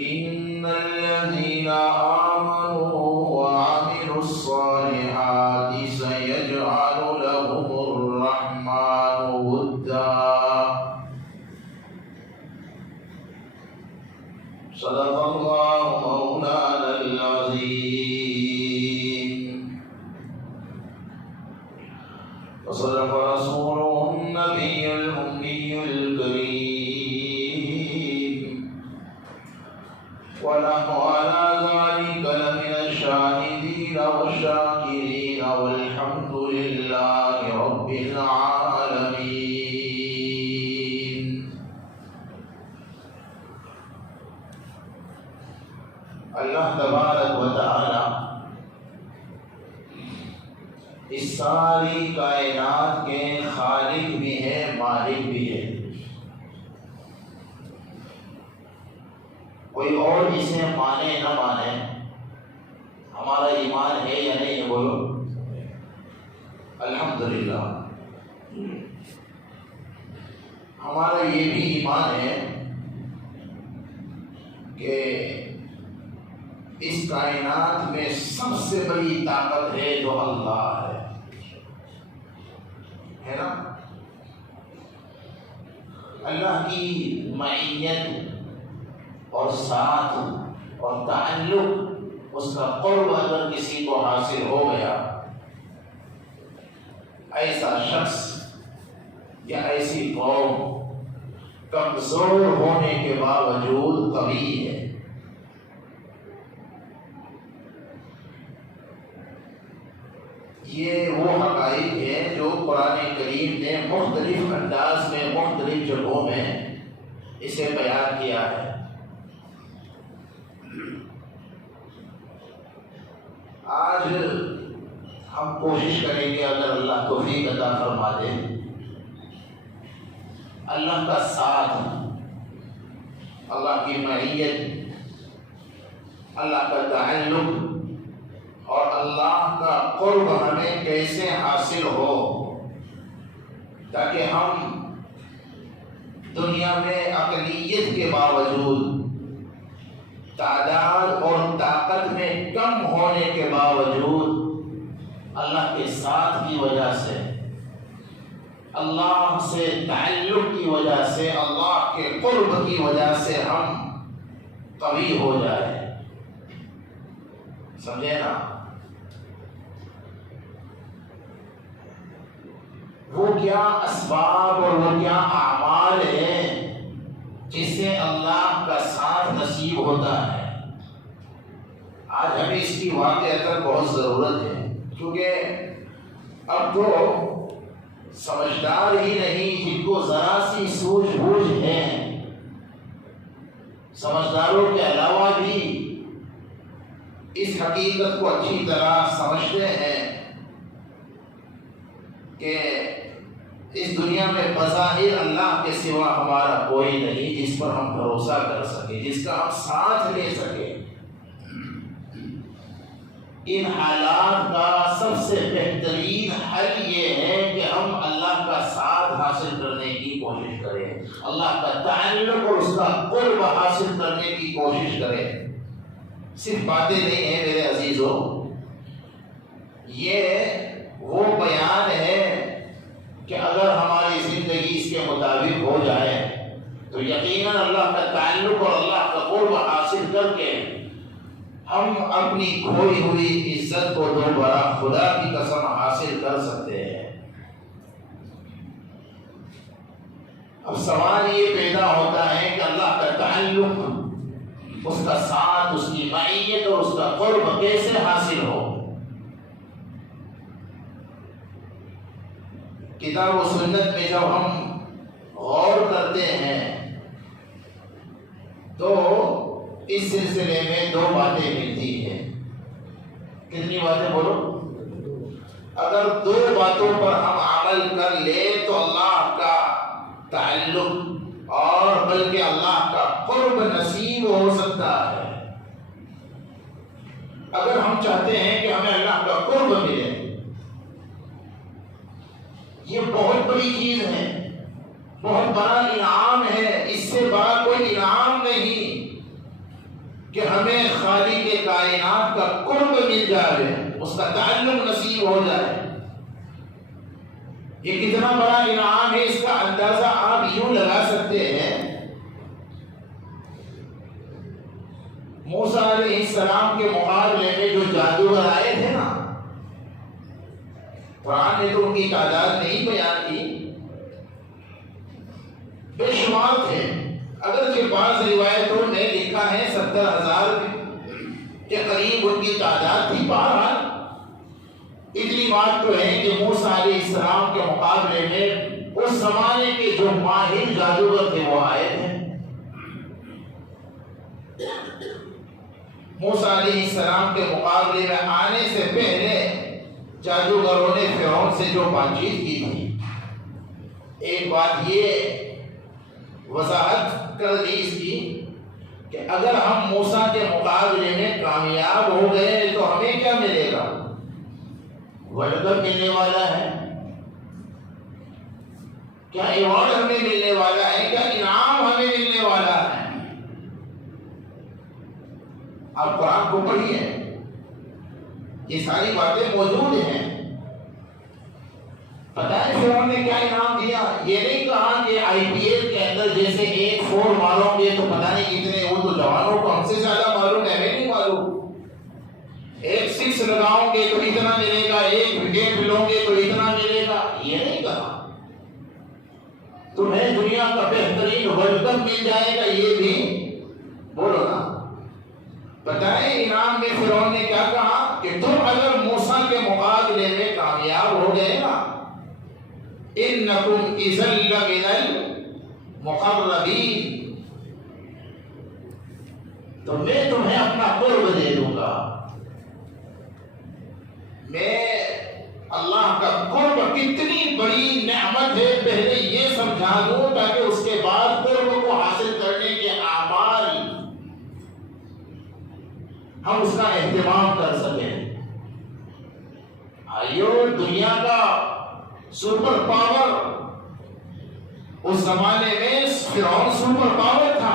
إن الذين آمنوا وعملوا الصالحات سيجعل لهم الرحمن ودا صدق الله مولانا العظيم وصدق رسوله النبي الأمي الكريم ونحن على ذلك لمن الشاهدين والشاكرين والحمد لله رب العالمين. اللہ تبارک و تعالی اس ساری کائنات کے خالق بھی ہے، مالک بھی ہے. کوئی اور اسے مانے نہ مانے، ہمارا ایمان ہے یا نہیں ہے؟ بولو الحمدللہ. ہمارا یہ بھی ایمان ہے کہ اس کائنات میں سب سے بڑی طاقت ہے جو اللہ ہے نا. اللہ کی معیت اور ساتھ اور تعلق، اس کا قرب اگر کسی کو حاصل ہو گیا، ایسا شخص یا ایسی قوم کمزور ہونے کے باوجود قوی ہے. یہ وہ حقائق ہیں جو قرآن کریم نے مختلف انداز میں مختلف جگہوں میں اسے بیان کیا ہے. آج ہم کوشش کریں گے، اگر اللہ توفیق عطا فرما دے، اللہ کا ساتھ، اللہ کی معیت، اللہ کا تعلق اور اللہ کا قرب ہمیں کیسے حاصل ہو، تاکہ ہم دنیا میں اقلیت کے باوجود، تعداد اور طاقت میں کم ہونے کے باوجود، اللہ کے ساتھ کی وجہ سے، اللہ سے تعلق کی وجہ سے، اللہ کے قرب کی وجہ سے ہم قوی ہو جائیں. سمجھے نا؟ وہ کیا اسباب اور وہ کیا اعمال ہیں جس سے اللہ کا ساتھ نصیب ہوتا ہے. آج ہمیں اس کی واقعتاً بہت ضرورت ہے، کیونکہ اب تو سمجھدار ہی نہیں، جن کو ذرا سی سوجھ بوجھ ہے، سمجھداروں کے علاوہ بھی اس حقیقت کو اچھی طرح سمجھتے ہیں کہ اس دنیا میں بظاہر اللہ کے سوا ہمارا کوئی نہیں جس پر ہم بھروسہ کر سکے، جس کا ہم ساتھ لے سکے. ان حالات کا سب سے بہترین حل یہ ہے کہ ہم اللہ کا ساتھ حاصل کرنے کی کوشش کریں، اللہ کا تعلق اور اس کا قرب حاصل کرنے کی کوشش کریں. صرف باتیں نہیں ہیں میرے عزیزوں، یہ وہ بیان ہے کہ اگر ہماری زندگی اس کے مطابق ہو جائے تو یقیناً اللہ کا تعلق اور اللہ کا قرب حاصل کر کے ہم اپنی کھوئی ہوئی عزت کو دوبارہ خدا کی قسم حاصل کر سکتے ہیں. اب سوال یہ پیدا ہوتا ہے کہ اللہ کا تعلق، اس کا ساتھ، اس کی معیت اور اس کا قرب کیسے حاصل ہو؟ کتاب و سنت میں جب ہم غور کرتے ہیں تو اس سلسلے میں دو باتیں ملتی ہیں. کتنی باتیں بولو؟ اگر دو باتوں پر ہم عمل کر لیں تو اللہ کا تعلق اور بلکہ اللہ کا قرب نصیب ہو سکتا ہے. اگر ہم چاہتے ہیں کہ ہمیں اللہ کا قرب ملے، یہ بہت بڑی چیز ہے. بہت بڑا انعام ہے، اس سے بڑا کوئی انعام نہیں کہ ہمیں خالق کائنات کا قرب مل جائے، اس کا تعلق نصیب ہو جائے۔ یہ کتنا بڑا انعام ہے، اس کا اندازہ آپ یوں لگا سکتے ہیں۔ موسیٰ علیہ السلام کے مقابلے میں جو جادوگر آئے تھے نا، قرآن نے تو ان کی تعداد نہیں بیان کی، بے شمار تھے۔ اگرچہ بعض روایتوں نے لکھا ہے 70,000 کے قریب ان کی تعداد تھی۔ بہرحال اتنی بات تو ہے کہ موسیٰ علیہ السلام کے مقابلے میں اس زمانے کے جو ماہر جادوگر تھے وہ آئے تھے۔ موسیٰ علیہ السلام کے مقابلے میں آنے سے پہلے جادوگروں نے فرعون سے جو بات چیت کی تھی، ایک بات یہ وضاحت کر دی اس کی کہ اگر ہم موسیٰ کے مقابلے میں کامیاب ہو گئے تو ہمیں کیا ملے گا؟ وعدہ ملنے والا ہے، کیا ایوارڈ ہمیں ملنے والا ہے، کیا انعام ہمیں ملنے والا ہے۔ آپ قرآن کو پڑھیے، یہ ساری باتیں موجود ہیں۔ پتہ ہے فرعون نے کیا انعام دیا؟ یہ نہیں کہا کہ آئی پی ایل کے اندر جیسے ایک 4 ماروں گے تو پتہ نہیں کتنے، وہ تو جوانوں کو ہم سے زیادہ معلوم ہے، ہمیں نہیں معلوم۔ ایک 6 لگاؤں گے تو اتنا ملے گا، ایک وکٹ لو گے تو اتنا ملے گا، یہ نہیں کہا۔ تمہیں دنیا کا بہترین ورلڈ کپ مل جائے گا، یہ بھی بولو نا۔ بتائیں انعام میں فرعون نے کیا کہا کہ تم اگر موسیٰ کے مقابلے میں کامیاب ہو گئے نا، انکم اذا لمن المقربین، تو میں تمہیں اپنا قرب دے دوں گا۔ میں اللہ کا قرب کتنی بڑی نعمت ہے پہلے یہ سمجھا دوں تاکہ اس کے بعد قرب کو حاصل کرنے کے اعمال ہم اس کا اہتمام کر سکیں۔ آئیو، دنیا کا سپر پاور اس زمانے میں فرعون سپر پاور تھا۔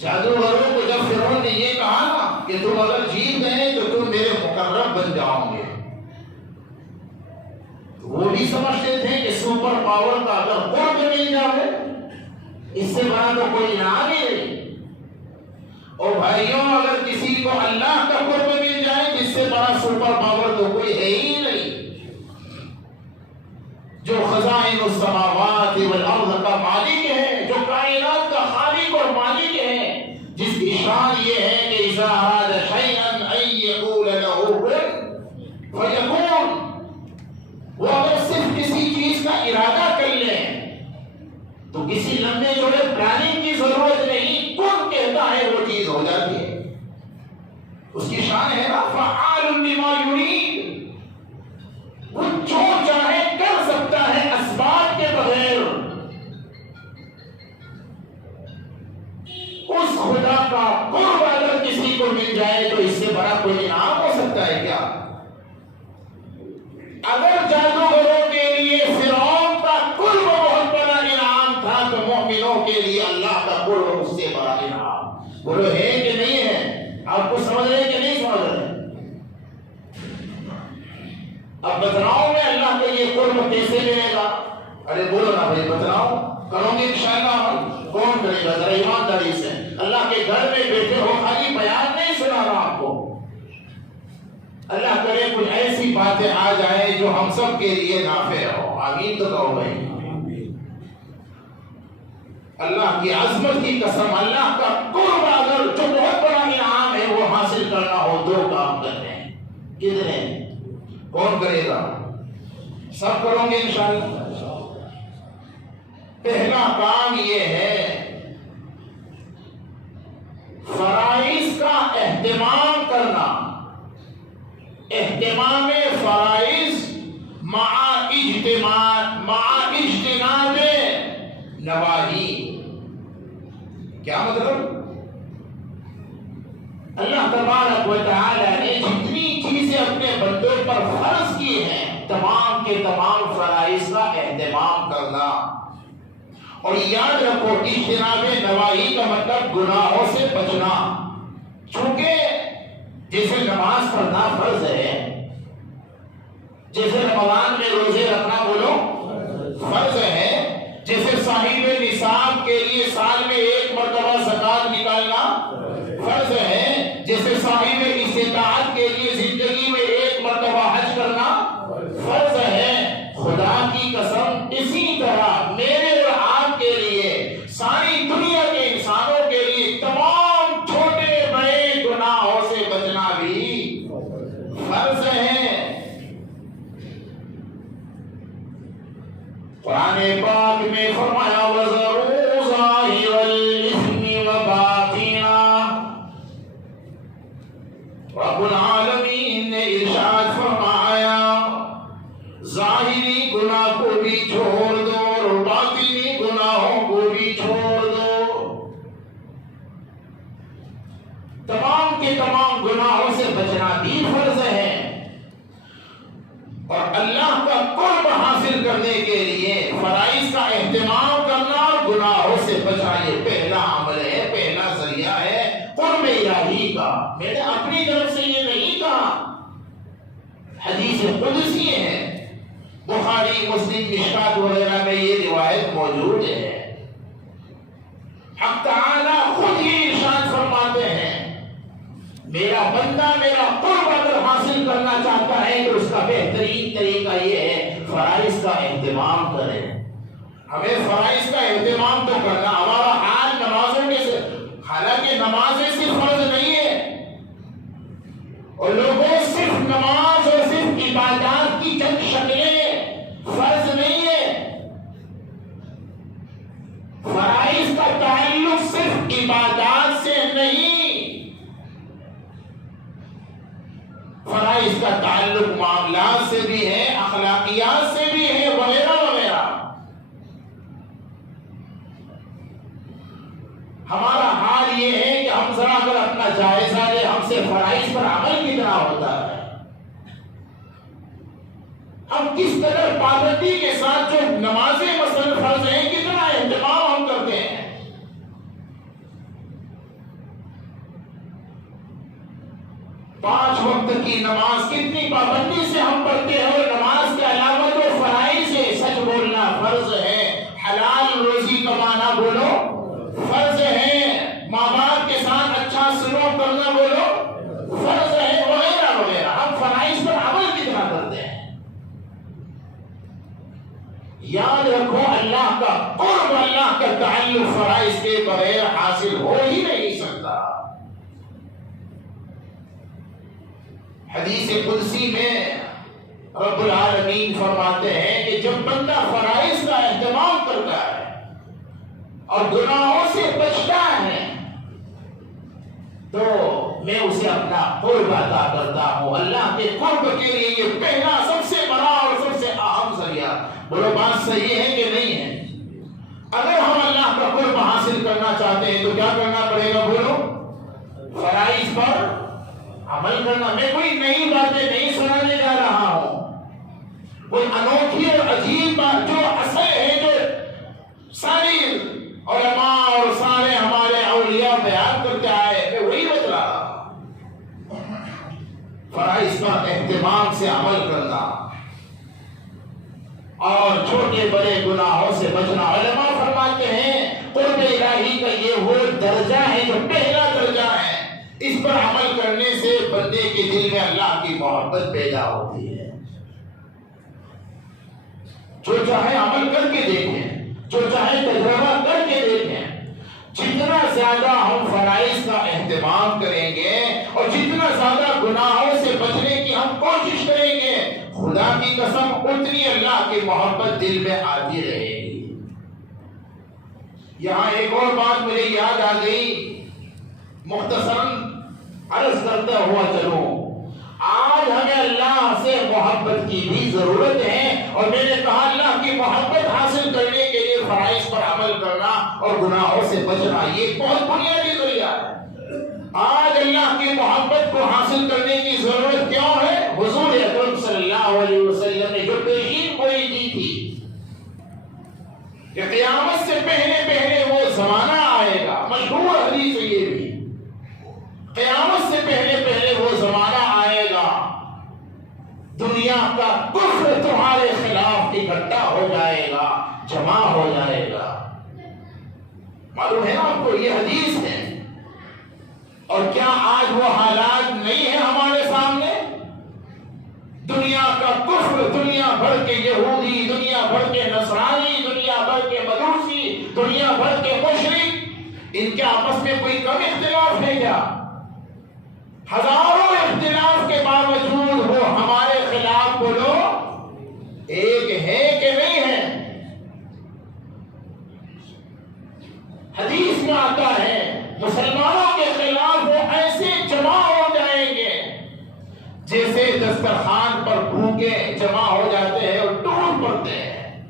جادوگروں کو جب فرعون نے یہ کہا نا کہ تم اگر جیت گئے تو تم میرے مقرب بن جاؤ گے، وہ بھی سمجھتے تھے کہ سپر پاور کا اگر قرب مل جائے اس سے بڑا تو کوئی انعام ہی نہیں۔ اور بھائیوں، اگر کسی کو اللہ کا قرب مل جائے جس سے بڑا سپر پاور تو کوئی ہے ہی نہیں۔ جو خزائن السماوات والارض کا مالک ہے، جو کائنات کا خالق اور مالک ہے، جس کی شان یہ ہے کہ اذا اراد شیئا ان یقول له کن فیکون، وہ اگر صرف کسی چیز کا ارادہ کر لیں تو کسی لمبے چوڑے پلاننگ کی ضرورت نہیں، کن کہتا ہے وہ چیز ہو جاتی ہے۔ اس کی شان ہے نا فعال لما یرید، وہ جو چاہے کر سکتا ہے اسباب کے بغیر۔ اس خدا کا قرب اگر کسی کو مل جائے تو اس سے بڑا کوئی انعام ہو سکتا ہے کیا؟ اگر جادوگروں کے لیے فرعون کا قرب بہت بڑا انعام تھا تو مومنوں کے لیے اللہ کا قرب اس سے بڑا انعام، بولو ہے کہ نہیں ہے؟ آپ کو سمجھ رہے کہ نہیں سمجھ رہے؟ اب بتلاؤں میں اللہ کا یہ قرب کیسے ملے گا؟ ارے بولو نا بھائی، بتلاؤ، کرو گے انشاءاللہ؟ کون کرے گا؟ ذرا ایمانداری سے۔ اللہ کے گھر میں بیٹھے ہو، خالی بیان نہیں سنا رہا آپ کو۔ اللہ کرے کچھ ایسی باتیں آ جائیں جو ہم سب کے لیے نافع ہو، آمین تو کہو بھائی۔ اللہ کی عظمت کی قسم، اللہ کا قرب اگر جو بہت بڑا انعام ہے وہ حاصل کرنا ہو، 2 کام کرنے ہیں۔ کتنے؟ کون کرے گا؟ سب کرو گے انشاءاللہ۔ پہلا کام یہ ہے فرائض کا اہتمام کرنا، اہتمام فرائض مع اجتناب نواہی۔ کیا مطلب؟ اللہ تبارک و تعالی نے جتنی چیزیں اپنے بندوں پر فرض کی ہیں تمام کے تمام فرائض کا اہتمام کرنا. اور یاد رکھو اجتناب نواہی کا مطلب گناہوں سے بچنا. چونکہ جیسے نماز پڑھنا فرض ہے، جیسے رمضان میں روزے رکھنا بولو فرض ہے، جیسے صاحب نصاب کے لیے سال میں ایک مرتبہ زکات نکالنا فرض ہے، جیسے صاحب استطاعت کے لیے زندگی میں ایک مرتبہ حج کرنا فرض ہے. خدا کی قسم اسی طرح میرے اور آپ کے لیے، ساری دنیا کے انسانوں کے لیے تمام چھوٹے بڑے گناہوں سے بچنا بھی فرض ہے. قرآن پاک میں فرمایا وَذَرُوا ظَاهِرَ الْإِثْمِ وَبَاطِنَهُ. رب العالمین نے ارشاد فرمایا ظاہری گناہ کو بھی چھوڑ دو اور باطنی گناہوں کو بھی چھوڑ دو. تمام کے تمام گناہوں سے بچنا بھی فرض ہے. اور اللہ کا قرب حاصل کرنے کے لیے فرائض کا اہتمام کرنا اور گناہوں سے بچنا، یہ پہلا عمل ہے، پہلا ذریعہ ہے قرب الہی کا. میں نے اپنی طرف سے یہ نہیں کہا، حدیث قدسی ہے، بخاری مسلم مشکات وغیرہ میں یہ روایت موجود ہے. حق تعالی خود ہی ارشاد فرماتے ہیں میرا بندہ میرا قرب اگر حاصل کرنا چاہتا ہے تو اس کا بہترین طریقہ یہ ہے فرائض کا اہتمام کرے. ہمیں فرائض کا اہتمام تو کرنا. ہمارا حال نمازوں کے، حالانکہ نمازیں صرف فرض نہیں ہے، اور لوگوں صرف نماز اور صرف عبادات کی چند شکلیں فرض نہیں ہے. فرائض کا تعلق صرف عبادات سے نہیں، فرائض کا تعلق معاملات سے بھی ہے، اخلاقیات سے بھی ہے، وغیرہ وغیرہ. ہمارا حال یہ ہے کہ ہم ذرا اگر اپنا جائزہ لیں ہم سے فرائض پر عمل کتنا ہوتا ہے، ہم کس قدر پابندی کے ساتھ جو نمازیں مثلا فرض ہیں کتنا اہتمام ہم کرتے ہیں. پانچ وقت کی نماز کتنی پابندی سے ہم پڑھتے ہیں، اور نماز کے علاوہ جو فرائض ہے، سچ بولنا فرض ہے، حلال روزی کمانا بولو فرض ہے، ماں باپ کے ساتھ اچھا سلوک کرنا بولو فرض ہے، وغیرہ وغیرہ. ہم فرائض پر عمل کتنا کرتے ہیں. یاد رکھو اللہ کا قرب، اللہ کا تعلق فرائض کے بغیر حاصل ہو ہی نہیں سکتا. حدیث قدسی میں رب العالمین فرماتے ہیں کہ جب بندہ فرائض کا اہتمام کرتا ہے اور گناہوں سے بچتا ہے تو میں اسے اپنا قرب عطا کرتا ہوں. اللہ کے قرب کے لیے یہ پہلا سب سے بڑا اور سب سے اہم ذریعہ. بولو بات صحیح ہے کہ نہیں ہے؟ اگر ہم اللہ کا قرب حاصل کرنا چاہتے ہیں تو کیا کرنا پڑے گا؟ بولو فرائض پر عمل کرنا. میں کوئی نئی باتیں نہیں سنانے جا رہا ہوں، کوئی انوکھی اور عجیب بات جو اصل ہے، جو ساری علماء اور سارے ہمارے اولیاء بیان کرتے آئے، میں وہی بتلا رہا ہوں. فرائض پر اہتمام سے عمل کرنا اور چھوٹے بڑے گناہوں سے بچنا. علماء فرماتے ہیں قرب الہی کا یہ وہ درجہ ہے جو پہلا درجہ ہے. اس پر عمل کرنے سے بندے کے دل میں اللہ کی محبت پیدا ہوتی ہے. جو چاہے عمل کر کے دیکھیں، جو چاہے تجربہ کر کے دیکھیں. جتنا زیادہ ہم فرائض کا اہتمام کریں گے اور جتنا زیادہ گناہوں سے بچنے کی ہم کوشش کریں گے، خدا کی قسم اتنی اللہ کی محبت دل میں آتی رہے گی. یہاں ایک اور بات مجھے یاد آ گئی، مختصراً عرض کرتا ہوا چلوں. آج ہمیں اللہ سے محبت کی بھی ضرورت ہے، اور میں نے کہا اللہ کی محبت حاصل کرنے کے لیے فرائض پر عمل کرنا اور گناہوں سے بچنا یہ بہت بنیادی ذریعہ ہے. آج اللہ کی محبت کو حاصل کرنے کی ضرورت کیوں ہے؟ حضور اکرم صلی اللہ علیہ وسلم نے کہ قیامت سے پہلے پہلے وہ زمانہ آئے گا، مشہور حدیث ہے یہ بھی، قیامت سے پہلے پہلے وہ زمانہ آئے گا دنیا کا کفر تمہارے خلاف اکٹھا ہو جائے گا، جمع ہو جائے گا۔ معلوم ہے آپ کو یہ حدیث ہے، اور کیا آج وہ حالات نہیں ہیں ہمارے سامنے؟ دنیا کا کفر، دنیا بھر کے یہودی، دنیا بھر کے نصرانی، دنیا بھر کے مجوسی، دنیا بھر کے مشرک، ان کے آپس میں کوئی کم اختلاف ہے کیا؟ ہزاروں اختلاف کے باوجود وہ ہمارے خلاف بولو ایک ہے کہ نہیں ہے؟ حدیث میں آتا ہے مسلمانوں کے خلاف وہ ایسے جمع ہو جائیں گے جیسے دسترخوان پر بھوکے جمع ہو جاتے ہیں اور ٹوٹ پڑتے ہیں۔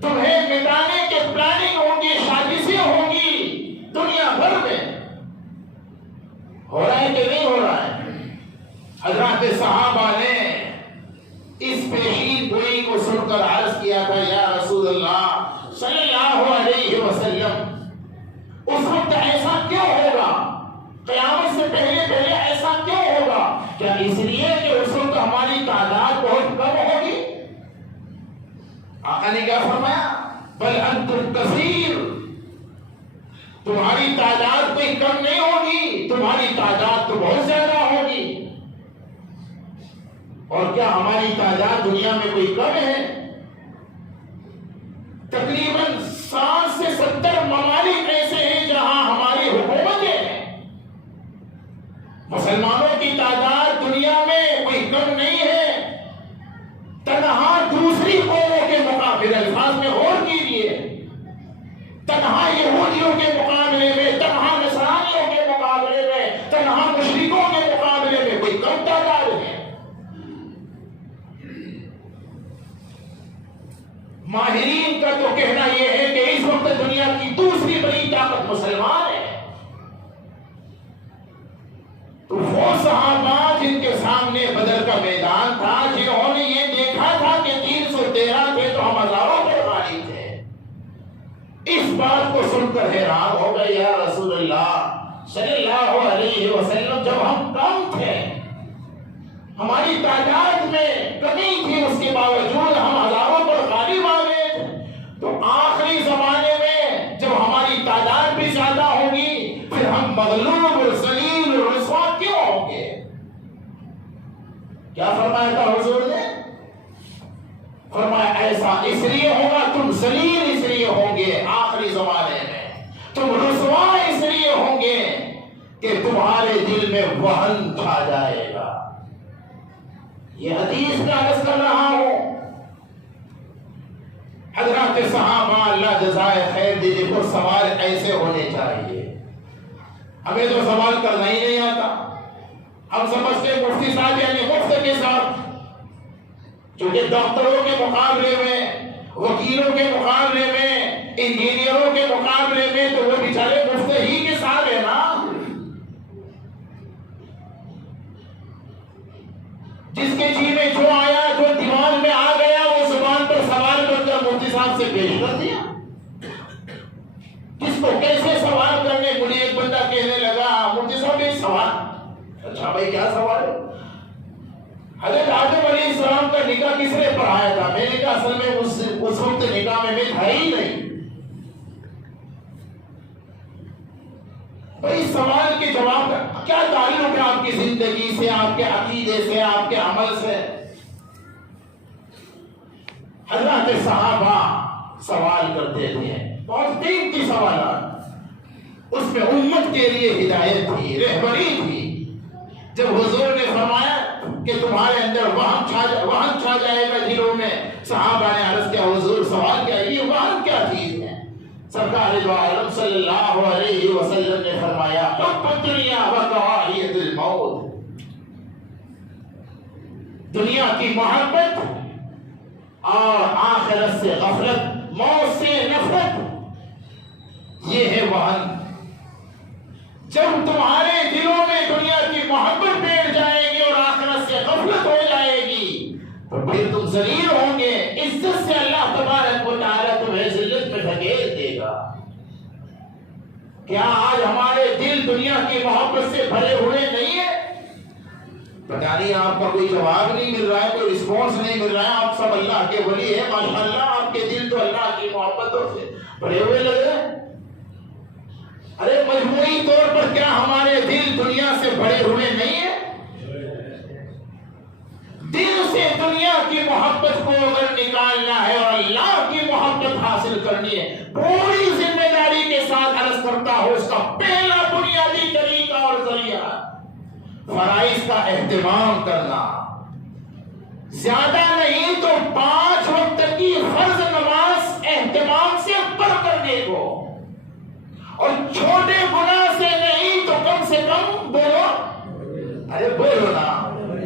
تمہیں مٹانے کے پلاننگ ہوگی، سازشیں ہوں گی دنیا بھر میں۔ ہو رہا ہے کہ نہیں ہو رہا ہے؟ حضرات صحابہ نے اس پیشین گوئی کو سن کر عرض کیا تھا، یا رسول اللہ صلی اللہ علیہ وسلم، اس وقت ایسا کیوں ہوگا؟ قیامت سے پہلے پہلے ایسا کیوں ہوگا؟ کیا اس لیے کہ اس وقت ہماری تعداد بہت کم ہوگی؟ آقا نے کیا فرمایا؟ بل انتم کثیر، تمہاری تعداد کوئی کم نہیں ہوگی، تمہاری تعداد تو بہت زیادہ ہوگی۔ اور کیا ہماری تعداد دنیا میں کوئی کم ہے؟ تقریباً 60 سے 70 ممالک ایسے ہیں جہاں ہماری حکومتیں ہیں۔ مسلمانوں کی تعداد دنیا میں کوئی کم نہیں ہے، تنہا دوسری قوموں کے مقابلے، الفاظ میں غور کیجیے، تنہا یہودیوں کے مقابلے میں، تنہا نصرانیوں کے مقابلے میں، تنہا مشرکوں کے مقابلے میں کوئی کم تعداد ہے۔ ماہرین کا تو کہنا یہ ہے کہ اس وقت دنیا کی دوسری بڑی طاقت مسلمان ہے۔ تو وہ صحابہ جن کے سامنے بدر کا میدان تھا، جنہوں نے یہ دیکھا تھا کہ 313 تھے تو ہم ہزاروں پر غالب تھے، اس بات کو سن کر حیران ہو گئے، یا رسول اللہ صلی اللہ علیہ وسلم، جب ہم کم تھے، ہماری تعداد میں کمی تھی، اس کے باوجود ہم ہزاروں پر غالب آ گئے تھے، تو آخری زمانے میں جب ہماری تعداد بھی زیادہ ہوگی پھر ہم مغلوب اور ذلیل اور رسوا کیوں ہوں گے؟ کیا فرمایا تھا حضور نے؟ فرمایا ایسا اس لیے ہوگا، تم ذلیل اس لیے ہوں گے آخری زمانے میں، تم رسوا اس لیے ہوں گے کہ تمہارے دل میں وہن چھا جائے گا۔ یہ حدیث میں عرض کر رہا ہوں، حضرات صحابہ اللہ جزائے خیر دے، دیکھو سوال ایسے ہونے چاہیے۔ ہمیں تو سوال کرنا ہی نہیں آتا، ہم سمجھتے مفتی صاحب یعنی مفت کے ساتھ، کیونکہ ڈاکٹروں کے مقابلے میں، وکیلوں کے مقابلے میں، انجینئروں کے مقابلے میں تو وہ بیچارے مفت ہی کے ساتھ ہے نا۔ جس کے جی میں جو آیا، جو دماغ میں آ گیا، وہ زبان پر سوال کر کر مفتی صاحب سے پیش کر دیا۔ کس کو کیسے سوال کرنے؟ مجھے ایک بندہ کہنے لگا، مفتی صاحب ایک سوال۔ اچھا بھائی کیا سوال ہے؟ حضرت آدم علیہ السلام کا نکاح کس نے پڑھایا تھا؟ میں نے کہا اصل میں اس وقت نکاح میں تھا ہی نہیں۔ بھائی سوال کے جواب کیا تعلق ہے آپ کی زندگی سے، آپ کے عقیدے سے، آپ کے عمل سے؟ حضرات صحابہ سوال کرتے تھے، بہت قیمتی سوالات، اس میں امت کے لیے ہدایت تھی، رہبری تھی۔ جب حضور نے فرمایا کہ تمہارے اندر وہن چھا جائے گا دلوں میں، صحابہ نے عرض کیا حضور سوال کیا، یہ وہن کیا چیز ہے؟ سرکار دو عالم صلی اللہ علیہ وسلم نے فرمایا، حب الدنیا وکراہیت الموت، دنیا کی محبت اور آخرت سے غفلت، موت سے نفرت، یہ ہے وہن۔ جب تمہارے دلوں میں دنیا کی محبت بیٹھ جائے گی اور آخرت سے غفلت ہو جائے گی تو پھر تم ذلیل ہوں گے، عزت سے اللہ تبارک و تعالیٰ تمہیں ذلت کیا آج ہمارے دل دنیا کی محبت سے بھرے ہوئے نہیں ہیں؟ پتہ نہیں آپ کا کوئی جواب نہیں مل رہا ہے، کوئی رسپانس نہیں مل رہا ہے. آپ سب اللہ کے ولی ہیں ماشاءاللہ، آپ کے دل تو اللہ کی محبتوں سے بھرے ہوئے لگے. ارے مجموعی طور پر کیا ہمارے دل دنیا سے بھرے ہوئے نہیں ہیں؟ دل سے دنیا کی محبت کو اگر نکالنا ہے اور اللہ کی محبت حاصل کرنی ہے، پوری ذمہ داری کے ساتھ عرض کرتا ہوں، اس کا پہلا بنیادی طریقہ اور ذریعہ فرائض کا اہتمام کرنا. زیادہ نہیں تو 5 وقت کی فرض نماز اہتمام سے پڑھ کرنے کو، اور چھوٹے گناہ سے نہیں تو کم سے کم بولو، ارے بولو نا،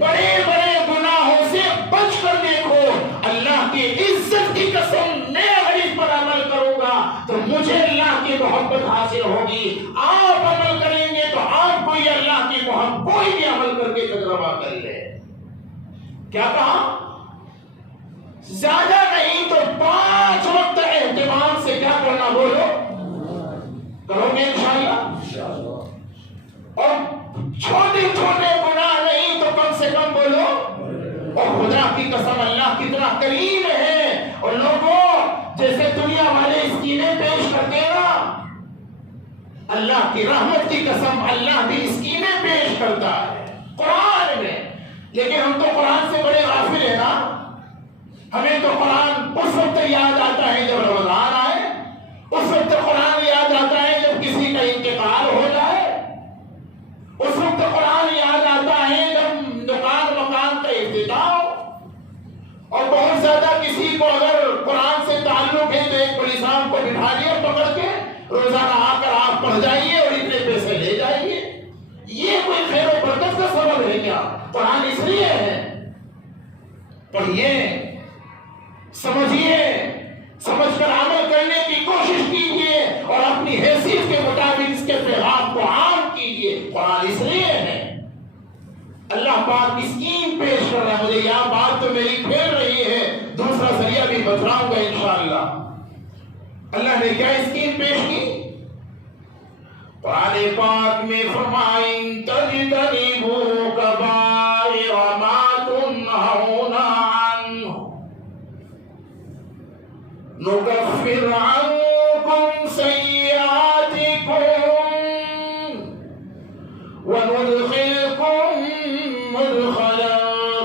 بڑے بڑے گناہوں سے بچ کر دیکھو. اللہ کی عزت کی قسم، میں اگر اس پر عمل کروں گا تو مجھے اللہ کی محبت حاصل ہوگی. آپ عمل کریں گے تو آپ کو یہ اللہ کی محبت، کوئی بھی عمل کر کے تجربہ کر لے. کیا کہا؟ زیادہ نہیں تو 5 وقت اہتمام سے کیا کرنا، بولو، کرو گے انشاءاللہ. اور چھوٹے چھوٹے گناہ نہیں تو کم سے کم بولو. اور خدا کی قسم اللہ کتنا کریم ہے. اور لوگوں جیسے دنیا والے اسکیمیں پیش کرتے ہیں نا، اللہ کی رحمت کی قسم اللہ بھی اسکیمیں پیش کرتا ہے قرآن میں. لیکن ہم تو قرآن سے بڑے غافل ہیں نا. ہمیں تو قرآن اس وقت یاد آتا ہے جب رمضان آئے، اس وقت قرآن یاد آتا ہے جب کسی کا انتقال ہو جائے، اس وقت قرآن یاد آتا ہے جب دکان مکان کا افتتاح ہو. اور بہت زیادہ کسی کو اگر قرآن سے تعلق ہے تو ایک پولیس صاحب کو بٹھا لیا پکڑ کے، روزانہ آ کر آپ پڑھ جائیے اور اتنے پیسے لے جائیے. یہ کوئی خیر و برکت کا سبب ہے کیا؟ قرآن اس لیے ہے. پڑھیے، سمجھیے، سمجھ کر عمل کرنے کی کوشش کیجیے اور اپنی حیثیت کے مطابق اس کے پیغام کو عام کیجیے. قرآن اس لیے ہے. اللہ پاک اسکیم پیش کر رہا ہے. مجھے یہاں بات تو میری پھیل رہی ہے، دوسرا ذریعہ بھی بتلاؤں گا انشاءاللہ. اللہ نے کیا اسکیم پیش کی؟ قرآن پاک میں فرمائیں تجتنبوا کبائر ما تنہون عنہ نکفر عنکم سیئاتکم وندخلکم مدخلا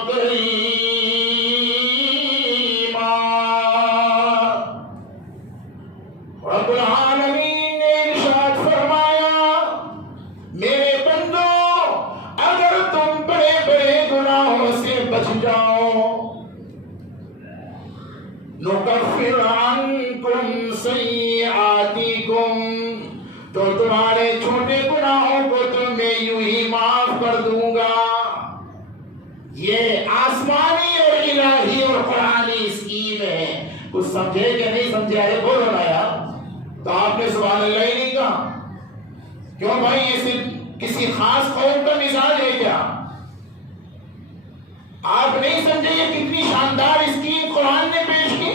کریما. رب العالمین نے ارشاد فرمایا، میرے بندو اگر تم بڑے بڑے گناہوں سے بچ جاؤ، نکفر عنکم سیئاتکم، تو تمہارے چھوٹے گناہوں کو تو میں یوں ہی معاف کر دوں گا. یہ آسمانی اور الہی اور قرآنی اسکیم ہے. کچھ سمجھے کہ نہیں سمجھے؟ ارے بولو نا یار. تو آپ نے سبحان اللہ ہی نہیں کہا. کیوں بھائی؟ یہ صرف کسی خاص قوم کا مزاج ہے کیا؟ آپ نہیں سمجھے یہ کتنی شاندار اسکیم قرآن نے پیش کی؟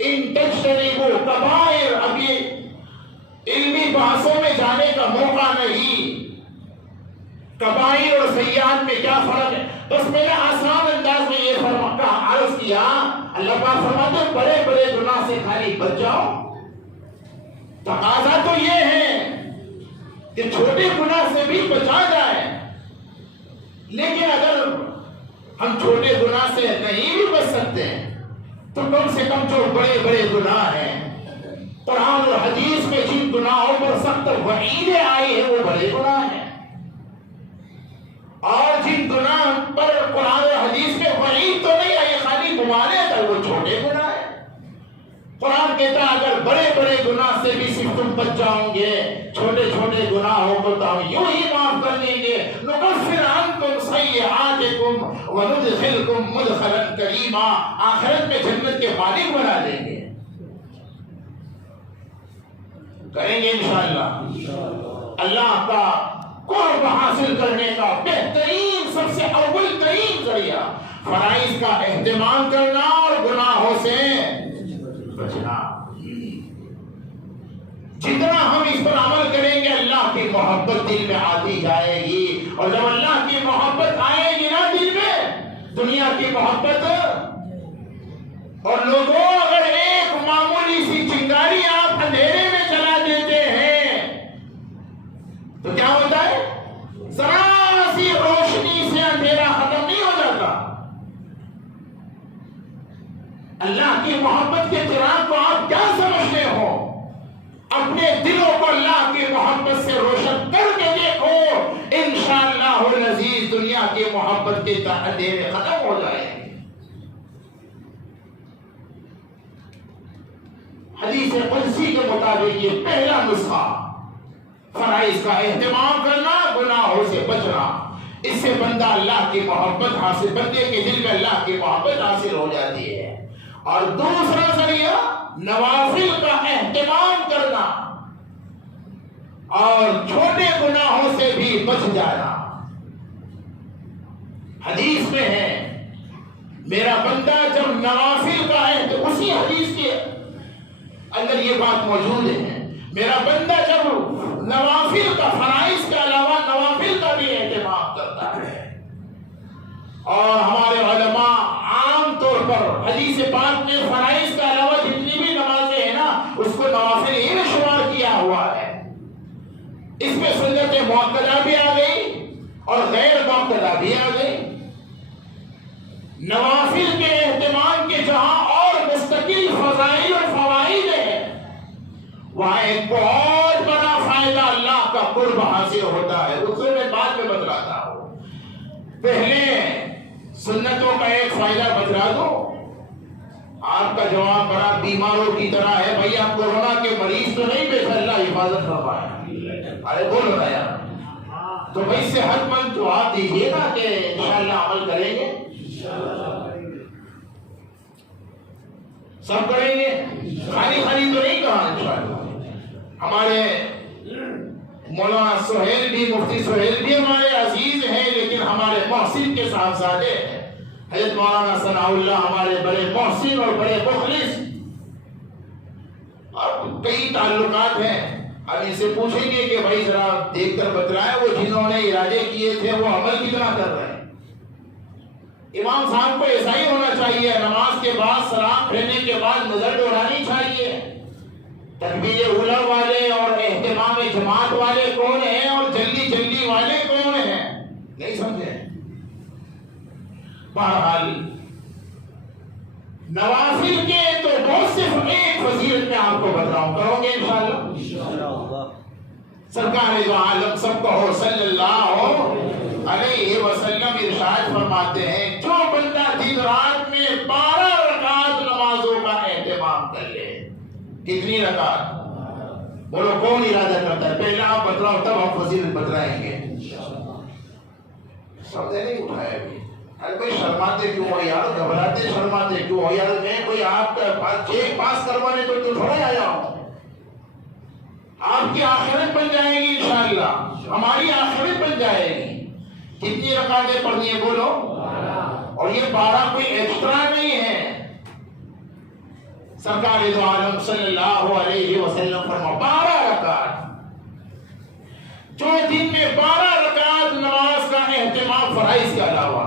ان تجتنبوا کبائر. اب یہ علمی بحثوں میں جانے کا موقع نہیں. کبائر اور سیئات میں کیا فرق ہے؟ بس میں نے آسان انداز میں یہ عرض کیا. اللہ پاک فرماتے ہیں بڑے بڑے گناہ سے خالی بچ جاؤ. تقاضا تو یہ ہے کہ چھوٹے گناہ سے بھی بچا جائے. لیکن اگر ہم چھوٹے گناہ سے نہیں بھی بچ سکتے تو کم سے کم جو بڑے بڑے گناہ ہیں، قرآن اور حدیث میں جن گناہوں پر سخت وعیدیں آئی ہیں وہ بڑے گناہ ہیں، اور جن گناہ پر قرآن اور حدیث میں وعید تو نہیں آئی، خالی گمانے تک، وہ چھوٹے گناہ ہیں. قرآن کہتا ہے اگر بڑے بڑے گناہ سے بھی صرف تم بچ جاؤ گے، چھوٹے چھوٹے گناہوں کو تو ہم یوں ہی معاف کر دیں گے. نکفر عنکم سیئاتکم وندخلکم مدخلا کریما. آخرت میں جنت کے مالک بنا دیں گے. کریں گے انشاءاللہ. اللہ کا قرب حاصل کرنے کا بہترین، سب سے اول ترین ذریعہ فرائض کا اہتمام کرنا اور گناہوں سے بچنا. ہم اس پر عمل کریں گے اللہ کی محبت دل میں آتی جائے گی، اور جب اللہ کی محبت آئے گی نا دل میں، دنیا کی محبت، اور لوگوں اگر ایک معمولی سی چنگاری آپ اندھیرے میں چلا دیتے ہیں تو کیا ہوتا ہے؟ ذرا سی روشنی سے اندھیرا ختم نہیں ہو جاتا۔ اللہ کی محبت کے چراغ کو آپ کیا سمجھتے ہو؟ اپنے دلوں کو اللہ کی محبت سے روشن کر کے دیکھو، انشاءاللہ العزیز دنیا کی محبت کے اندھیرے ختم ہو جائیں گے۔ حدیث قدسی کے مطابق یہ پہلا نسخہ، فرائض کا اہتمام کرنا، گناہوں سے بچنا، اس سے بندہ اللہ کی محبت حاصل، بندے کے دل میں اللہ کی محبت حاصل ہو جاتی ہے۔ اور دوسرا ذریعہ نوافل کا اہتمام کرنا اور چھوٹے گناہوں سے بھی بچ جانا۔ حدیث میں ہے میرا بندہ جب نوافل کا اہتمام، اسی حدیث کے اندر یہ بات موجود ہے، میرا بندہ جب نوافل کا، فرائض کے علاوہ نوافل کا بھی اہتمام کرتا ہے، اور ہمارے علماء عام طور پر حدیث پاک میں فرائض کے علاوہ جتنی بھی نمازیں ہیں نا اس کو نوافل ہی میں شمار کیا ہوا ہے۔ اس میں سنت مؤکدہ بھی آ گئی اور غیر مؤکدہ بھی آ گئی۔ نوافل کے اہتمام کے جہاں اور مستقل فضائل اور فوائد ہیں، وہاں ایک بہت بڑا فائدہ اللہ کا قرب حاصل ہوتا ہے۔ اس کو میں بعد میں بتلاتا ہوں، پہلے سنتوں کا ایک فائدہ بتلا دو۔ آپ کا جواب بڑا بیماروں کی طرح ہے، بھائی آپ کورونا کے مریض تو نہیں، بے اللہ حفاظت فرمائے، ارے بول رہا ہے تو بھائی صحت مند جواب دیجیے نا کہ انشاءاللہ عمل کریں گے، سب کریں گے، خالی خالی تو نہیں کہا انشاءاللہ۔ ہمارے مولانا سہیل بھی، مفتی سہیل بھی ہمارے عزیز ہیں، لیکن ہمارے محسن کے صاحبزادے ہیں۔ حضرت مولانا ثناء اللہ ہمارے بڑے محسن اور بڑے مخلص، اور کئی تعلقات ہیں۔ اب ان سے پوچھیں گے کہ بھائی ذرا دیکھ کر بتلائیں وہ جنہوں نے ارادے کیے تھے وہ عمل کتنا کر رہے ہیں۔ امام صاحب کو ایسا ہی ہونا چاہیے، نماز کے بعد سلام پھیرنے کے بعد نظر دوڑانی چاہیے۔ تکبیر اولیٰ والے اور اہتمام جماعت والے کون ہیں اور جلدی جلدی والے کون ہیں، نہیں سمجھے؟ بہرحال نوافل کے تو بہت صرف ایک فضیلت میں آپ کو بتاؤں، کرو گے انشاءاللہ؟ سرکار دو عالم سب کہو صلی اللہ علیہ وسلم ارشاد فرماتے ہیں، جو بندہ دن رات میں 12 رکعت نمازوں کا اہتمام کر لے۔ کتنی رکعت؟ بولو کون ارادہ کرتا ہے؟ پہلے آپ بتلاؤ تب ہم فضیلت بتلائیں گے۔ سمجھے نہیں اٹھائے ابھی؟ ارے بھائی شرماتے کیوں ہو یار، گھبراتے شرماتے کیوں ہو یار؟ میں کوئی آپ کا چیک پاس کروانے تو تھوڑا آیا ہوں۔ آپ کی آخرت بن جائے گی انشاءاللہ، ہماری آخرت بن جائے گی۔ کتنی رکعتیں پڑھنی ہے بولو؟ اور یہ 12 کوئی ایکسٹرا نہیں ہے۔ سرکار دو عالم صلی اللہ علیہ وسلم فرما 12 رکعت، جو دن میں 12 رکعت نماز کا اہتمام فرائض کے علاوہ،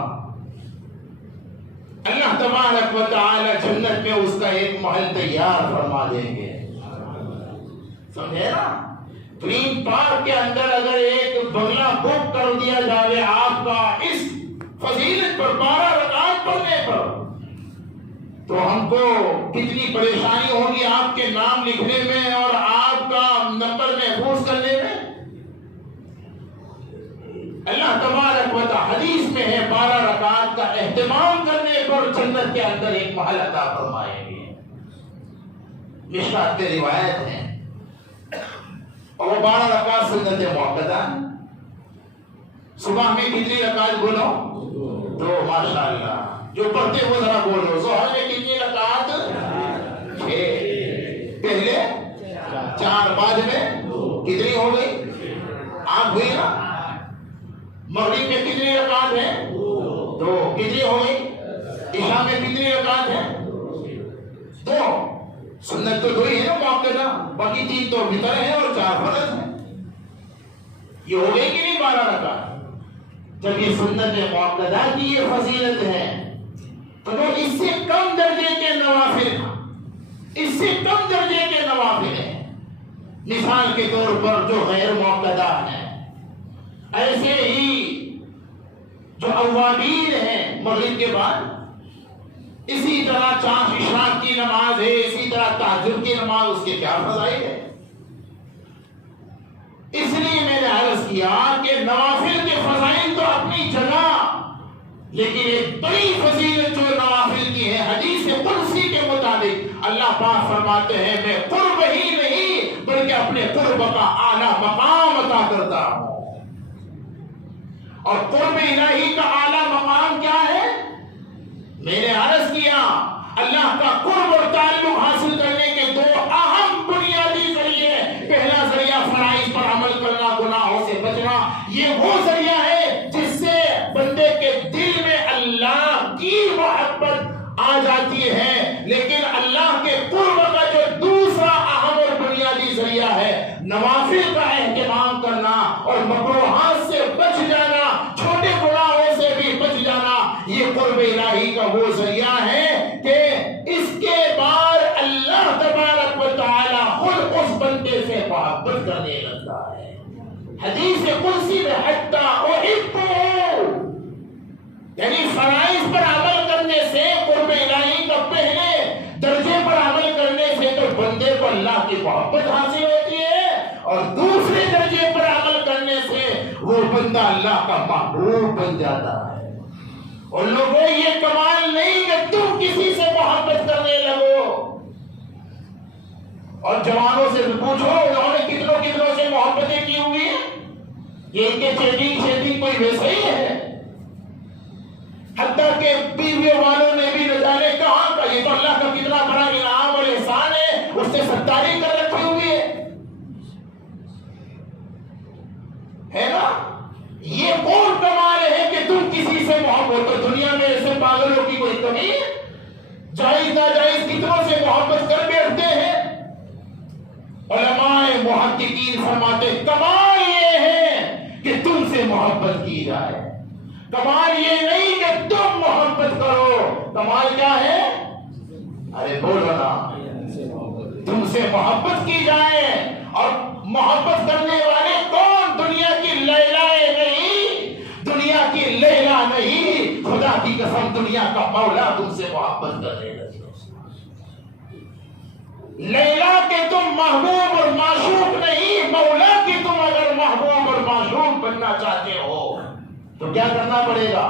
اللہ تبارک و تعالی جنت میں اس کا ایک محل تیار فرما دیں گے۔ سمجھے نا؟ گرین پارک کے اندر اگر ایک بنگلہ بک کر دیا جائے آپ کا اس فضیلت پر 12 رکعت پڑھنے پر، تو ہم کو کتنی پریشانی ہوگی آپ کے نام لکھنے میں اور آپ کا نمبر محفوظ کرنے میں۔ اللہ تبارک و تعالی حدیث میں ہے 12 رکعت کا اہتمام کرنے پر جنت کے اندر ایک محل عطا فرمائیں گے۔ مشکات میں روایت ہے، اور وہ 12 رکعت سنت مؤکدہ۔ صبح میں کتنی رکعت بولو؟ 2، ماشاءاللہ۔ جو پڑھتے وہ ذرا بولو۔ ظہر میں کتنی رکعت؟ 6۔ پہلے 4، بعد میں کتنی ہو گئی؟ 8 ہوئی نا؟ مغرب میں کتنی رکعت ہے؟ 2، کتنی ہو گئی؟ عشاء میں کتنی رکعت ہے؟ 2۔ سنت تو 2 ہی ہے نا، موقدہ، باقی 3 تو وتر ہیں اور 4 فرض ہیں. یہ ہو گئی کہ نہیں 12 رکعت؟ جب یہ سنت موقدہ کی یہ فضیلت ہے تو اس سے کم درجے کے نوافل، اس سے کم درجے کے نوافل ہیں. مثال کے طور پر جو غیر موقدہ ہیں، ایسے ہی جو اوابین ہیں مغرب کے بعد، اسی طرح چاند اشراق کی نماز ہے، اسی طرح تہجد کی نماز، اس کے کیا فضائل ہے. اس لیے میں نے عرض کیا کہ نوافل کے فضائل تو اپنی جگہ، لیکن ایک بڑی فضیلت جو نوافل کی ہے، حدیث قدسی کے مطابق اللہ پاک فرماتے ہیں میں قرب ہی نہیں بلکہ اپنے قرب کا اعلیٰ مقام عطا کرتا ہوں. اور قرب الہی کا اعلیٰ مقام کیا ہے؟ میں نے عرض کیا اللہ کا قرب اور تعلق حاصل کرنے کے 2 اہم بنیادی ذریعے. پہلا ذریعہ فرائض پر عمل کرنا، گناہوں سے بچنا. یہ وہ ذریعہ ہے جس سے بندے کے دل میں اللہ کی محبت آ جاتی ہے. لیکن اللہ کے قرب کا جو دوسرا اہم اور بنیادی ذریعہ ہے، نوافل کا اہتمام کرنا اور مکروہات سے بچ جانا، چھوٹے گناہوں سے بھی بچ جانا، یہ قرب الہی کا وہ ذریعہ ہے کہ اس کے بعد اللہ تبارک و تعالی خود اس بندے سے محبت کرنے لگتا ہے. حدیث قدسی میں حتی احبہ، یعنی فرائض پر عمل کرنے سے، قرب الہی کا پہلے درجے پر عمل کرنے سے تو بندے کو اللہ کی محبت حاصل ہوتی ہے، اور دوسرے درجے پر عمل کرنے سے وہ بندہ اللہ کا محبوب بن جاتا ہے. اور لوگوں یہ کمال نہیں کہ تم کسی سے محبت کرنے لگو. اور جوانوں سے پوچھو انہوں نے کتنوں سے محبتیں کی ہوئی ہیں. یہ ان کے چیٹنگ کوئی ویسا ہی ہے. حتیٰ کہ بیویوں والوں نے بھی نہ جانے کہاں کا، یہ تو اللہ کا کتنا بڑا انعام اور احسان ہے، اس سے ستاری کر رکھی ہوئی ہے نا. یہ کون کمال ہے کہ تم کسی سے محبت ہو؟ دنیا میں ایسے پاگلوں کی کوئی کمی ہے؟ جائز ناجائز کتنوں سے محبت کر بیٹھتے ہیں. علماء محققین فرماتے کمال یہ ہے کہ تم سے محبت کی جائے. کمال یہ نہیں کہ تم محبت کرو. کمال کیا ہے؟ ارے بولو نا. تم سے محبت کی جائے. اور محبت کرنے والے کون؟ دنیا کی لیلا نہیں، دنیا کی لیلا نہیں، خدا کی قسم دنیا کا مولا تم سے محبت کرنے لگے. لیلا کے تم محبوب اور معشوق نہیں، مولا کی تم اگر محبوب اور معشوق بننا چاہتے ہو تو کیا کرنا پڑے گا؟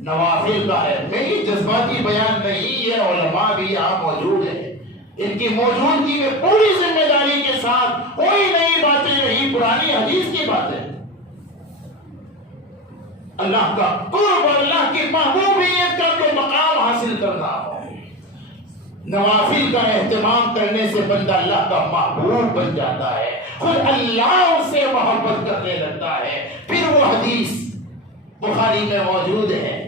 نوافل کا ہے. میری جذباتی بیان نہیں، یہ علماء بھی یہاں موجود ہیں، ان کی موجودگی میں پوری ذمہ داری کے ساتھ کوئی نئی باتیں نہیں، پرانی حدیث کی باتیں. اللہ کا قرب، اللہ کی محبوبیت کا جو مقام حاصل کرنا ہو. نوافل کا اہتمام کرنے سے بندہ اللہ کا محبوب بن جاتا ہے، خود اللہ اس سے محبت کرنے لگتا ہے. پھر وہ حدیث بخاری میں موجود ہے،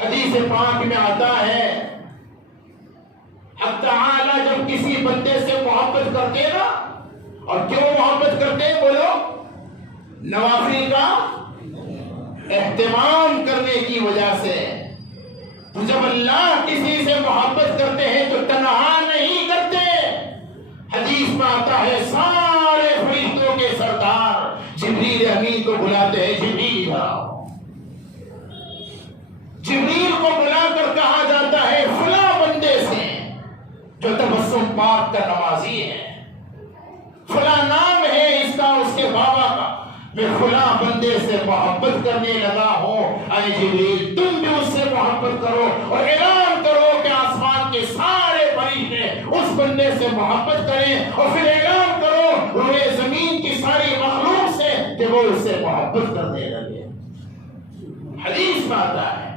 حدیث پاک میں آتا ہے حق تعالی جب کسی بندے سے محبت کرتے نا، اور کیوں محبت کرتے ہیں بولو؟ نوافل کا اہتمام کرنے کی وجہ سے. تو جب اللہ کسی سے محبت کرتے ہیں تو تنہا نہیں کرتے. حدیث میں آتا ہے سارے فرشتوں کے سردار جبریل امین کو بلاتے ہیں، جبریل آؤ. جبریل کو بلا کر کہا جاتا ہے فلاں بندے سے جو تبسم پاک کا نمازی ہے، فلاں نام ہے اس کا، اس کے بابا کا، میں فلاں بندے سے محبت کرنے لگا ہوں. اے جبریل تم بھی اس سے محبت کرو اور اعلان کرو کہ آسمان کے سارے فرشتے اس بندے سے محبت کریں، اور پھر اعلان کرو روئے زمین کی ساری مخلوق سے کہ وہ اس سے محبت کرنے لگے. حدیث میں آتا ہے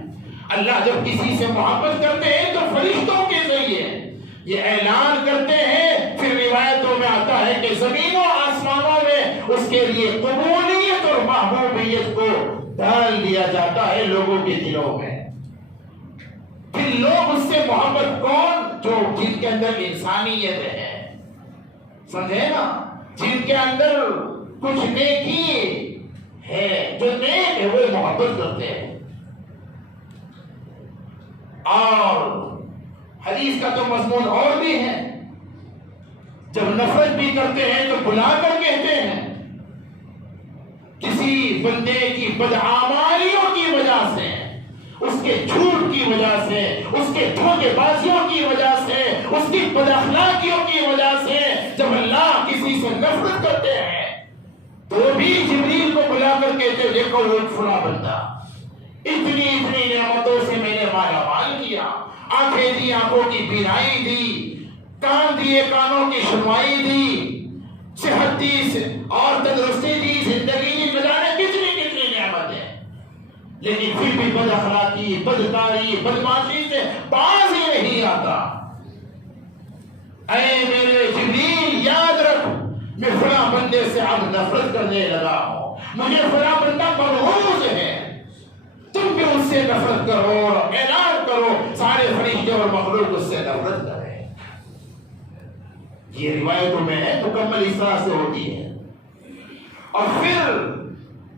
اللہ جب کسی سے محبت کرتے ہیں تو فرشتوں کے ذریعے یہ اعلان کرتے ہیں. پھر روایتوں میں آتا ہے کہ زمینوں آسمانوں میں اس کے لیے قبولیت اور محبوبیت کو ڈال دیا جاتا ہے لوگوں کے دلوں میں. پھر لوگ اس سے محبت کون جن کے اندر انسانیت ہے، سمجھے نا، جن کے اندر کچھ نیکی ہے، جو نیک ہے وہ محبت کرتے ہیں۔ اور حدیث کا تو مضمون اور بھی ہے، جب نفرت بھی کرتے ہیں تو بلا کر کہتے ہیں۔ کسی بندے کی بدعمالیوں کی وجہ سے، اس کے جھوٹ کی وجہ سے، اس کے دھوکے بازیوں کی وجہ سے، اس کی بد اخلاقیوں کی وجہ سے جب اللہ کسی سے نفرت کرتے ہیں تو بھی جبریل کو بلا کر کہتے دیکھو وہ فلاں بندہ اتنی نعمتوں سے میں نے مالا مال کیا، آنکھیں دی آنکھوں کی بینائی دی، کان دیے کانوں کی سنوائی دی، صحت دی اور تندرستی دی، زندگی دی، بجانے کتنی نعمتیں، لیکن پھر بھی بد اخلاقی، بدکاری، بدماشی سے باز ہی نہیں آتا۔ اے میرے جبریل یاد رکھ، میں فلاں بندے سے اب نفرت کرنے لگا ہوں، مجھے فلاں بندہ مرغوز ہے، تم بھی اس سے نفرت کرو اور اعلان کرو سارے فرشتے اور مخلوق اس سے نفرت کریں۔ یہ روایتوں میں ہے، مکمل اس طرح سے ہوتی ہے۔ اور پھر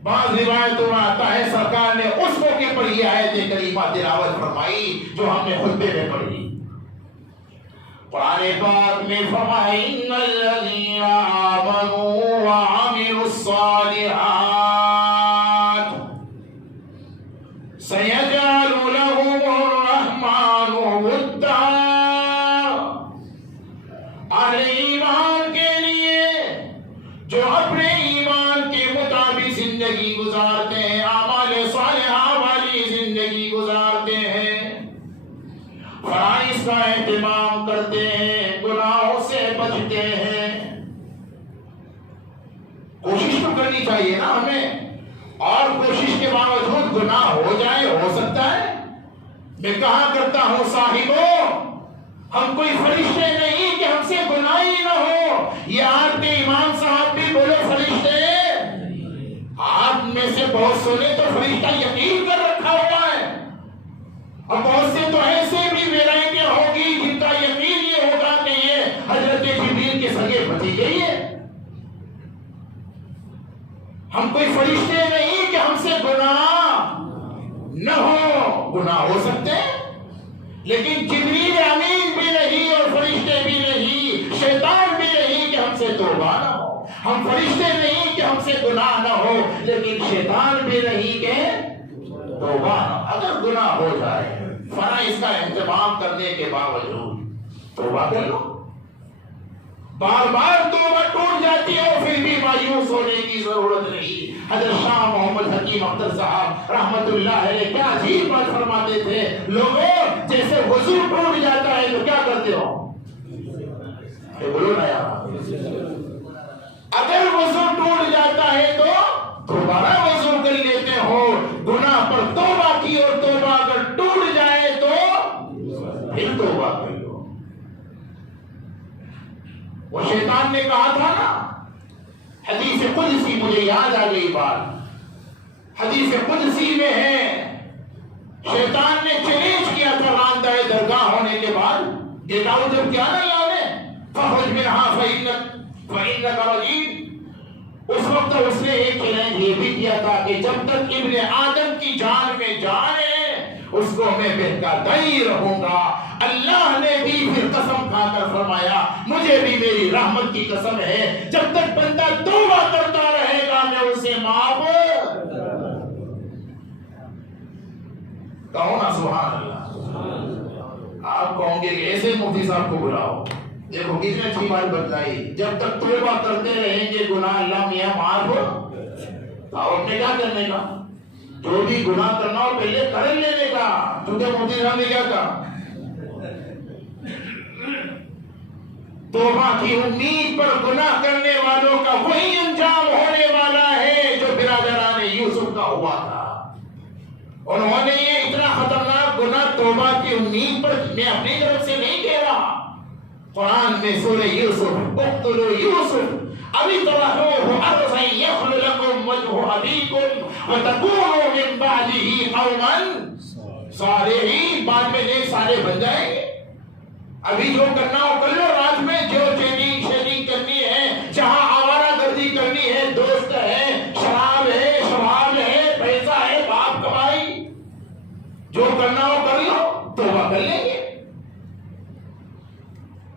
بعض روایتوں میں آتا ہے سرکار نے اس موقع پر یہ آیت کریمہ تلاوت فرمائی جو ہم نے خطبے میں پڑھی۔ قرآن پاک میں فرمایا ان الذین آمنوا وعملوا الصالحات سیجعل لهم الرحمن ودا۔ اہل ایمان کے لیے جو اپنے ایمان کے مطابق زندگی گزارتے ہیں، اعمال صالحہ والی زندگی گزارتے ہیں، فرائض کا اہتمام کرتے ہیں، گناہوں سے بچتے ہیں۔ کوشش تو کرنی چاہیے نا ہمیں، اور کوشش کے باوجود گناہ ہو جائے، ہو سکتا ہے۔ میں کہا کرتا ہوں صاحبوں، ہم کوئی فرشتے نہیں کہ ہم سے گناہ ہی نہ ہو۔ یہ آپ کے امام صاحب بھی بولے فرشتے، آپ میں سے بہت سے نے تو فرشتہ یقین کر رکھا ہوا ہے، اور بہت سے تو ایسے بھی ولایتیں ہوگی جن کا یقین یہ ہوگا کہ یہ حضرت جبریل کے سگے بھتیجے ہی ہے۔ ہم کوئی فرشتے نہیں کہ ہم سے گناہ نہ ہو، گناہ ہو سکتے ہیں، لیکن جبریل امین بھی نہیں اور فرشتے بھی نہیں، شیطان بھی نہیں کہ ہم سے توبہ نہ ہو۔ ہم فرشتے نہیں کہ ہم سے گناہ نہ ہو، لیکن شیطان بھی نہیں کہ توبہ نہ ہو۔ اگر گناہ ہو جائے، فرائض کا اہتمام کرنے کے باوجود توبہ کر لو۔ بار بار توبہ ٹوٹ جاتی ہے اور پھر بھی مایوس ہونے کی ضرورت نہیں۔ حضرت شاہ محمد حکیم اختر صاحب رحمت اللہ علیہ کیا عجیب بات فرماتے تھے، لوگوں جیسے وضو ٹوٹ جاتا ہے تو کیا کرتے ہو؟ بولو نا یار، اگر وضو ٹوٹ جاتا ہے تو دوبارہ وضو کر لیتے ہو۔ گناہ پر توبہ کی اور توبہ اگر ٹوٹ جائے تو پھر توبہ کر لو۔ وہ شیطان نے کہا تھا نا، حدیث قدسی، مجھے یاد آ گئی بات، حدیث قدسی میں ہے، شیطان نے چیلنج کیا تھا راندہ درگاہ ہونے کے بعد، یہ داؤد جب کیا نا یاد ہے، فخرج منہا فإنک رجیم، اس وقت اس نے ایک چیلنج یہ بھی کیا تھا کہ جب تک ابن آدم کی جان میں جان ہے اس کو میں بہکاتا ہی رہوں گا۔ اللہ نے بھی پھر قسم کھا کر فرمایا، مجھے بھی میری رحمت کی قسم ہے، جب تک بندہ توبہ کرتا رہے گا میں اسے معاف کہوں نا۔ سبحان اللہ۔ آپ کہوں گے کہ ایسے مفتی صاحب کو بلاؤ، دیکھو کتنی اچھی بات بتلائی، جب تک توبہ کرتے رہیں گے گناہ اللہ میاں معاف ہو۔ آپ نے کیا کرنے کا، جو بھی گناہ کرنا ہو پہلے کر لینے کا، کیونکہ مفتی صاحب نے کیا کہا، توبہ کی امید پر گناہ کرنے والوں کا وہی انجام ہونے والا ہے جو برادران یوسف کا ہوا تھا۔ انہوں نے یہ اتنا خطرناک گناہ توبہ کی امید پر، میں اپنی طرف سے نہیں کہہ رہا، قرآن میں سورہ یوسف، اقتلوا یوسف او اطرحوه ارضا یخل لکم وجہ ابیکم وتکونوا من بعدہ قوما صالحین، بعد میں نیک صالح بن جائیں گے۔ ابھی جو کرنا ہو کر لو، رات میں جو شیڈنگ کرنی ہے، جہاں آوارہ گردی کرنی ہے، دوست ہے، شراب ہے، پیسہ ہے، باپ کمائی، جو کرنا ہو کر لو، توبہ کر لیں گے۔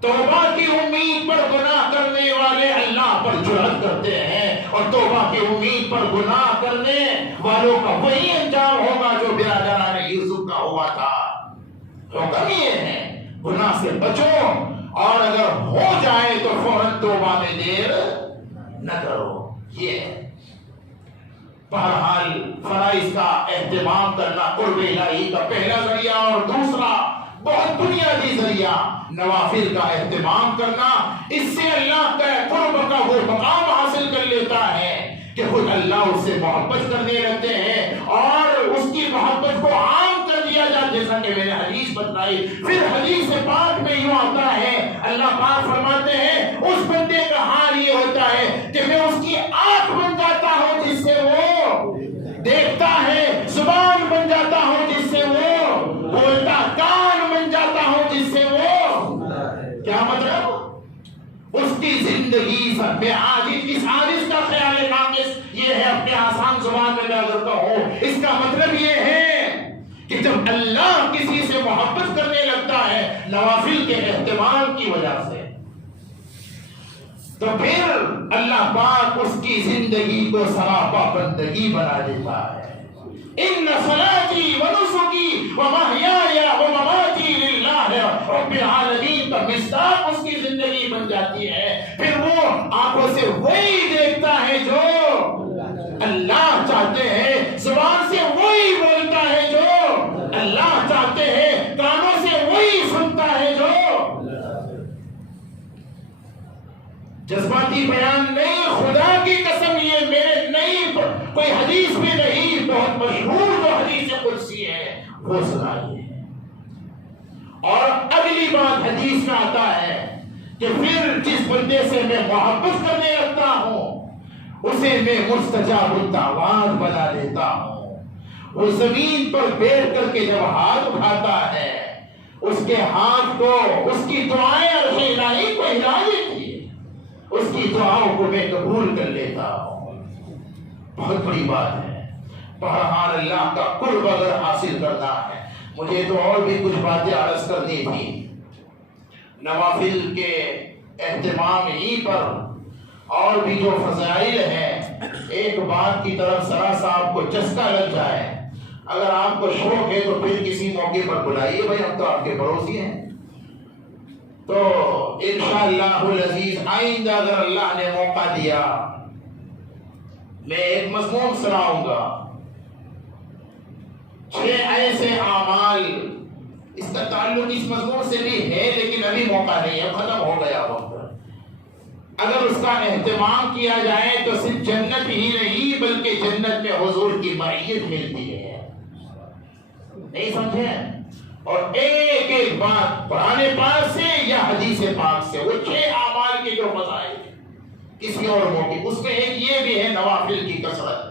توبہ کی امید پر گناہ کرنے والے اللہ پر جرأت کرتے ہیں، اور توبہ کی امید پر گناہ کرنے والوں کا وہی انجام ہوگا جو برادران یوسف کا ہوا تھا۔ حکم یہ ہے گناہ سے بچو، اور اگر ہو جائے تو فوراً توبہ میں دیر نہ کرو۔ یہ ہے بہرحال فرائض کا اہتمام کرنا قرب الہی کا پہلا ذریعہ، اور دوسرا بہت بنیادی ذریعہ نوافل کا اہتمام کرنا۔ اس سے اللہ کا قرب کا وہ مقام حاصل کر لیتا ہے کہ خود اللہ اس سے محبت کرنے لگتے ہیں، اور اس کی محبت کو عام کر دیا جاتا ہے، جیسا کہ میں نے حدیث بتائی۔ پھر حدیث پاک میں یوں آتا ہے، اللہ پاک فرماتے ہیں اس بندے کا حال یہ ہوتا ہے کہ میں اس کی آنکھ بن جاتا ہوں جس سے وہ دیکھتا ہے، زبان بن جاتا ہوں جس سے وہ بولتا، کان بن جاتا ہوں جس سے وہ کیا مطلب اس کی زندگی میں اس حادث کا خیال ناقص یہ ہے، اپنے آسان زبان میں اگر کہوں، اس کا مطلب یہ ہے کہ جب اللہ کسی سے محبت کرنے لگتا ہے نوافل کے اہتمام کی وجہ سے، تو پھر اللہ پاک اس کی زندگی کو سراپا بندگی بنا دیتا ہے۔ ان صلاتی و نسکی و محیای و مماتی للہ رب العالمین کا مصداق اس کی زندگی بن جاتی ہے۔ پھر وہ آنکھوں سے وہی دیکھتا ہے جو اللہ چاہتے ہیں، زبان سے وہی بولتا ہے جو اللہ چاہتے ہیں، کانوں سے وہی سنتا ہے جو جذباتی بیان نہیں، خدا کی قسم یہ میرے نہیں، کوئی حدیث میں نہیں، بہت مشہور جو حدیث قدسی ہے وہ سنائیے۔ اور اگلی بات حدیث میں آتا ہے کہ پھر جس بندے سے میں محبت کرنے لگتا ہوں اسے میں مستجاب الدعوات بنا دیتا ہوں۔ وہ زمین پر بیٹھ کر کے جب ہاتھ اٹھاتا ہے، اس کے ہاتھ کو، اس کی دعائیں عرش الہی کو ہلا دیتی ہے، اس کی دعاؤں کو میں قبول کر لیتا ہوں۔ بہت بڑی بات ہے۔ بہرحال اللہ کا قرب اگر حاصل کرنا ہے، مجھے تو اور بھی کچھ باتیں عرض کرنی تھی نوافل کے اہتمام ہی پر، اور بھی جو فضائل ہیں۔ ایک بات کی طرف ذرا سا آپ کو چسکا لگ جائے، اگر آپ کو شوق ہے تو پھر کسی موقع پر بلائیے، بھائی ہم تو آپ کے پڑوسی ہیں، تو انشاءاللہ العزیز آئندہ اگر اللہ نے موقع دیا میں ایک مضمون سناؤں گا، 6 ایسے اعمال، اس کا تعلق اس مضمون سے بھی ہے لیکن ابھی موقع نہیں ہے، ختم ہو گیا وقت۔ اگر اس کا اہتمام کیا جائے تو صرف جنت ہی نہیں بلکہ جنت میں حضور کی معیت ملتی ہے، نہیں سمجھے؟ اور ایک ایک بات قرآن پاک سے یا حدیث پاک سے، وہ 6 اعمال کے جو فضائل کسی اور موقع، اس میں ایک یہ بھی ہے نوافل کی کثرت۔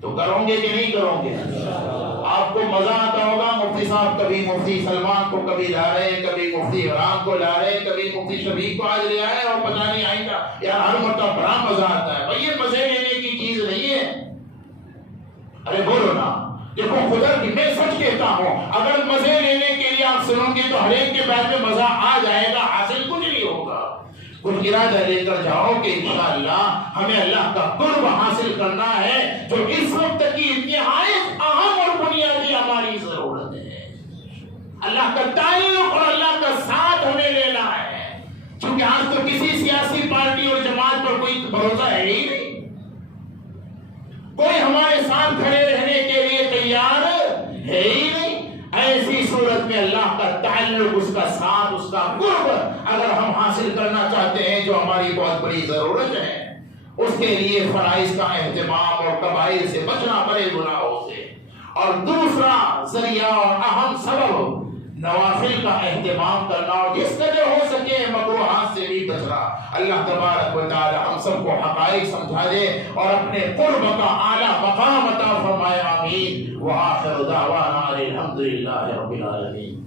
تو کرو گے کہ نہیں کرو گے؟ آپ کو مزہ آتا ہوگا، مفتی صاحب کبھی مفتی سلمان کو کبھی لا رہے، کبھی مفتی عمران کو لا رہے، کبھی مفتی شفیق کو آج لے آئے، اور پتہ نہیں آئندہ یار ہر مرتبہ بڑا مزہ آتا ہے۔ بھائی یہ مزے لینے کی چیز نہیں ہے، ارے بولو نا، دیکھو خدا کی میں سچ کہتا ہوں، اگر مزے لینے کے لیے آپ سنو گے تو ہر ایک کے بعد میں مزہ آ جائے گا، حاصل کچھ نہیں ہوگا۔ کچھ ارادہ لے کر جاؤ کہ انشاءاللہ ہمیں اللہ کا قرب حاصل کرنا ہے، جو اس وقت کی نہایت اہم اور بنیادی ہماری ضرورت ہے۔ اللہ کا تعلق اور اللہ کا ساتھ ہمیں لینا ہے، کیونکہ آج تو کسی سیاسی پارٹی اور جماعت پر کوئی بھروسہ ہے ہی نہیں، کوئی ہمارے ساتھ کھڑے رہنے کے لیے تیار ہے ہی نہیں۔ ایسی صورت میں اللہ کا تعلق، اس کا ساتھ، اس کا قرب اگر ہم حاصل کرنا چاہتے ہیں جو ہماری بہت بڑی ضرورت ہے، اس کے لیے فرائض کا اہتمام اور کبائر سے بچنا بڑے گناہوں سے، اور دوسرا ذریعہ اور اہم سبب نوافل کا اہتمام کرنا، اور جس قدر ہو سکے مکروہات سے بھی بچنا۔ اللہ تبارک و تعالی ہم سب کو حقائق سمجھا دے اور اپنے قرب کا اعلیٰ مقام عطا فرمائے، آمین۔ وآخر دعوانا الحمدللہ رب العالمین۔